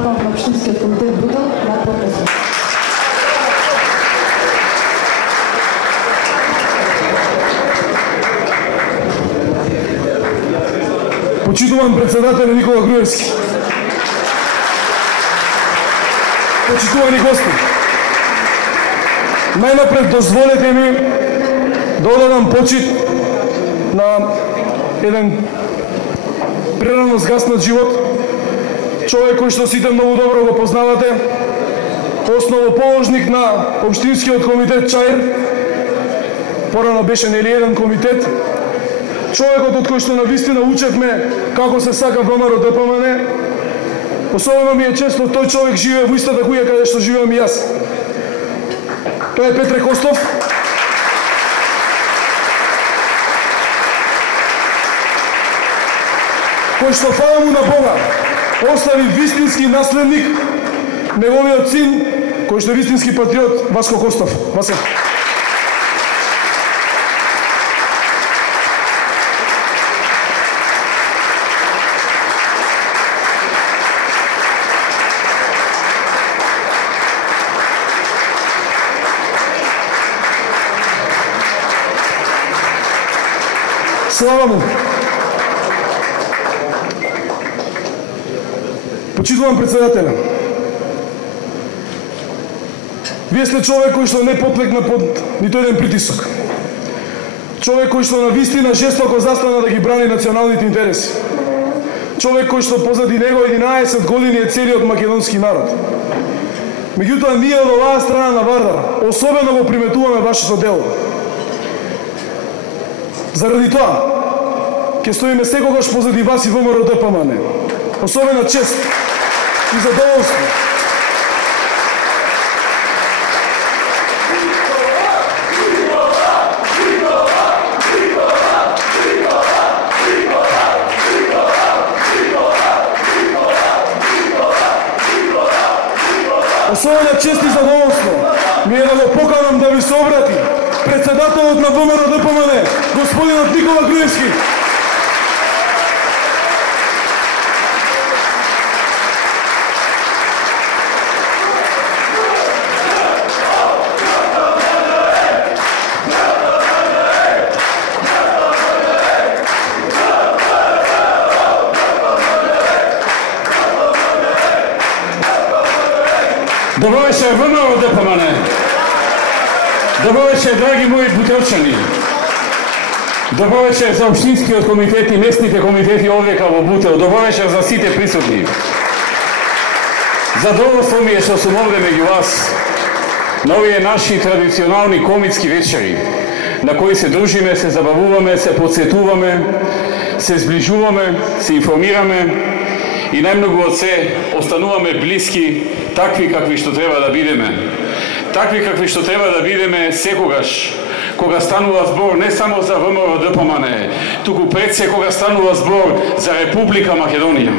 председателот на Општинскиот комитет Бутел на подписот. Почитуван председател Никола Груевски. Почитувани гости, најнапред дозволете ми да одадам почит на еден прерано згаснат живот, човек кој што сите многу добро го познавате, основоположник на Општинскиот комитет Чаир, порано беше нели еден комитет, човекот од кој што навистина учевме како се сака ВМРО ДПМН. Особено ми е често тој човек живее во истата куја каде што живеам и јас. Тоа е Петре Костов. Кој што фала му на Бога остави вистински наследник, неговиот син, кој што е вистински патриот, Васко Костов. Васе. Слава му! Почитувам председателя. Вие сте човек кој што не потлекна под нито еден притисок. Човек кој што навистина жестоко застана да ги брани националните интереси. Човек кој што позади него 11 години е целиот македонски народ. Меѓутоа, ние од оваа страна на Вардар особено го приметуваме вашето дело. Заради тоа, ќе стоиме секогаш позади вас и ВМРО ДПМН. Особена чест и задоволство. Особена чест и задоволство ми е да го поканам да ви се обрати председателот на ВМРО ДПМН, господинот Никола Груевски. Добро вечер, ВМРО ДПМН. Добро вечер, драги мои бутелчани. Добро вечер за Општинскиот комитет и местните комитети овдека во Бутел. Добро вечер за сите присутни. Задоволство ми е што сум овде меѓу вас на овие наши традиционални комитски вечери, на кои се дружиме, се забавуваме, се подсетуваме, се зближуваме, се информираме и најмногу од се остануваме блиски, такви какви што треба да бидеме. Такви какви што треба да бидеме секогаш, кога станува збор не само за ВМРО ДПМН, туку пред се кога станува збор за Република Македонија.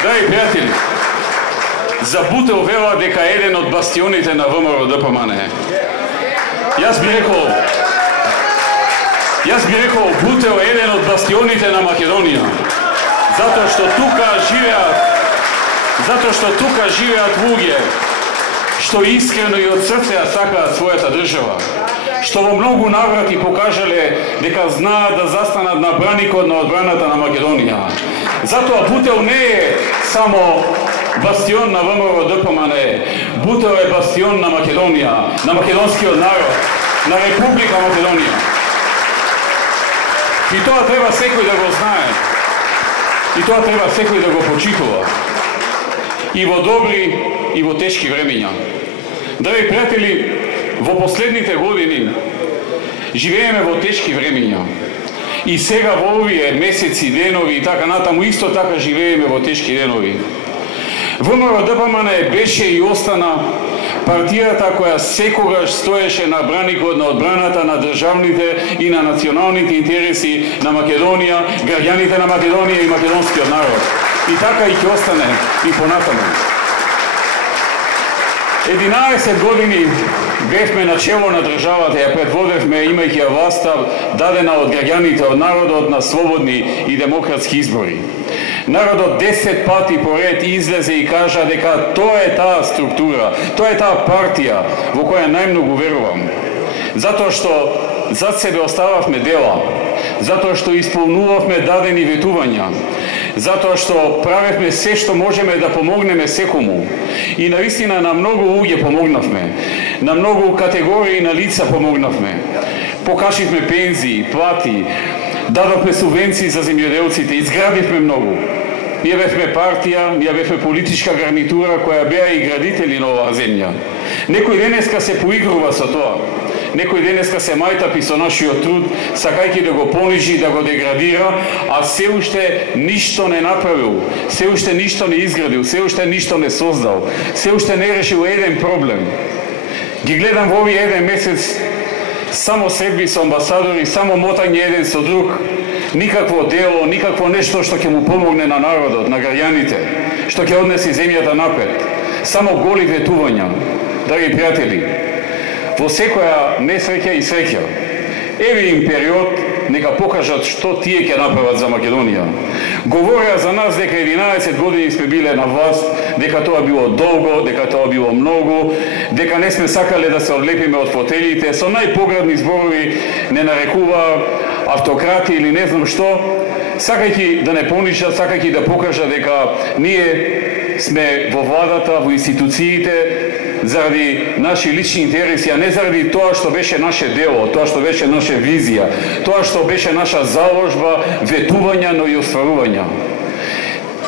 Драги пријатели, за Бутел велат дека е еден од бастионите на ВМРО ДПМН. Јас би рекол Бутел е еден од бастионите на Македонија. Затоа што тука живеат луѓе што искрено и од срце ја сакаат својата држава, што во многу наврати покажале дека знаат да застанат на браникот на одбраната на Македонија. Затоа Бутел не е само бастион на ВМРО ДПМН, Бутел е бастион на Македонија, на македонскиот народ, на Република Македонија. И тоа треба секој да го знае. И тоа треба секој да го почитува. И во добри, и во тешки времења. Драги пријатели, во последните години живееме во тешки времења. И сега во овие месеци, денови и така натаму исто така живееме во тешки денови. ВМРО ДПМН беше и остана партијата која секогаш стоеше на браникот на одбраната на државните и на националните интереси на Македонија, граѓаните на Македонија и македонскиот народ. И така и ќе остане и понатаму. 11 години бевме начело на државата, ја предводевме имајќи ја власта дадена од граѓаните, од народот на слободни и демократски избори. Народот 10 пати поред излезе и кажа дека тоа е таа структура, тоа е таа партија во која најмногу верувам. Затоа што зад себе остававме дела, затоа што исполнувавме дадени ветувања, затоа што правевме се што можеме да помогнеме секому. И навистина на многу луѓе помогнавме, на многу категории на лица помогнавме. Покаживме пензии, плати, дадовме субвенции за земјоделците, изградивме многу. Ние бевме партија, ние бевме политичка гарнитура која беа и градители на оваа земја. Некој денеска се поигрува со тоа. Некој денеска се мајтапи со нашиот труд, сакајќи да го понижи, да го деградира, а се уште ништо не направил, се уште ништо не изградил, се уште ништо не создал, се уште не решил еден проблем. Ги гледам во овие еден месец само седби со амбасадори, само мотање еден со друг, никакво дело, никакво нешто што ќе му помогне на народот, на граѓаните, што ќе однеси земјата напред. Само голи ветувања, драги пријатели. Во секоја несреќа и среќа. Еве им период, нека покажат што тие ќе направат за Македонија. Говореа за нас дека 11 години сме биле на власт, дека тоа било долго, дека тоа било многу, дека не сме сакале да се одлепиме од фотелите, со најпоградни зборови не нарекува автократи или не знам што, сакајќи да не понишат, сакајќи да покажа дека ние сме во владата, во институциите, заради наши лични интереси, а не заради тоа што беше наше дело, тоа што беше наша визија, тоа што беше наша заложба, ветувања, но и остварувања.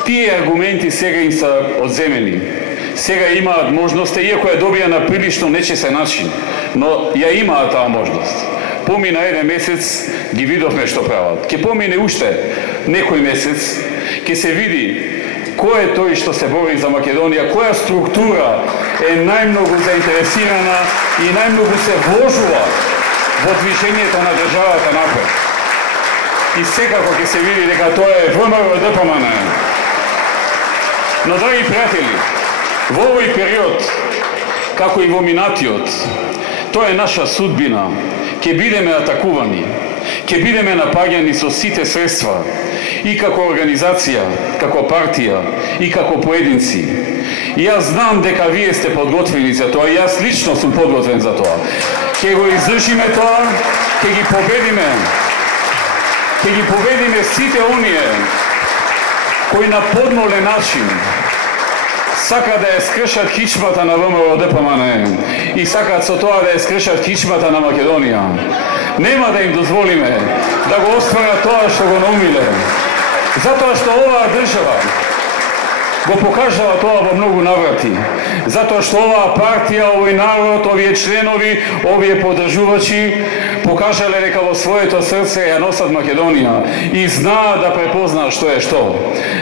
Тие аргументи сега им се одземени. Сега имаат можност, иако ја добија на прилично нечесен начин, но ја имаат таа можност. Помина еден месец, ги видовме што прават. Ке помине уште некој месец, ке се види кој е тој што се бори за Македонија, која структура е најмногу заинтересирана и најмногу се вложува во движењето на државата напред. И секако ќе се види дека тоа е ВМРО-ДПМН. Но, драги пријатели, во овој период, како и во минатиот, тоа е наша судбина. Ќе бидеме атакувани, ќе бидеме напаѓани со сите средства, и како организација, како партија, и како поединци. И јас знам дека вие сте подготвени за тоа, и јас лично сум подготвен за тоа. Ќе го издржиме тоа, ќе ги победиме. Ќе ги победиме сите оние кои на подмолен начин сака да ја скршат кичмата на ВМРО-ДПМН и сакаат со тоа да ја скршат кичмата на Македонија. Нема да им дозволиме да го остварат тоа што го наумиле. Затоа што оваа држава го покажала тоа во многу наврати. Затоа што оваа партија, овој народ, овие членови, овие поддржувачи покажале дека во своето срце ја носат Македонија и знаат да препознаат што е што.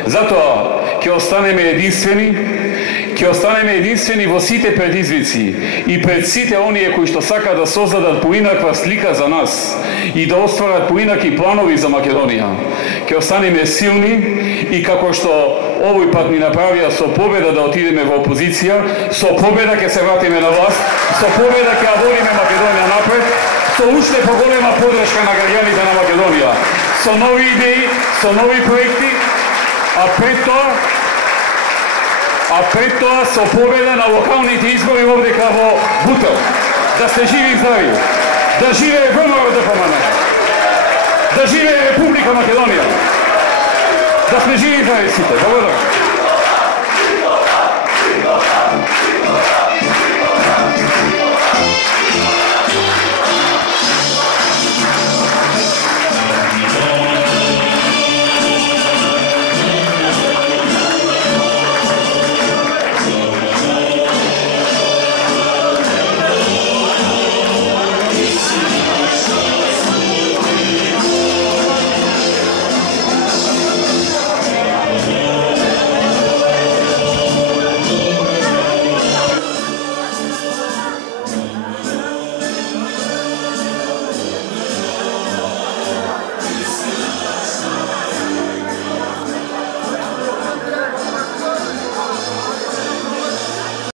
Затоа ќе останеме единствени, во сите предизвици и пред сите оние кои што сакаат да создадат поинаква слика за нас и да остварат поинаки планови за Македонија. Ќе останеме силни и како што овој пат ни направија со победа да отидеме во опозиција, со победа ќе се вратиме на власт, со победа ќе ја водиме Македонија напред, со уште поголема поддршка на граѓаните на Македонија, со нови идеи, со нови проекти, а пред тоа со победа на локалните избори овдека во Бутел. Да сте живи и здрави. Да живее ВМРО-ДПМН. Да живее Република Македонија. Да сме живи и здрави сите. Благодарам.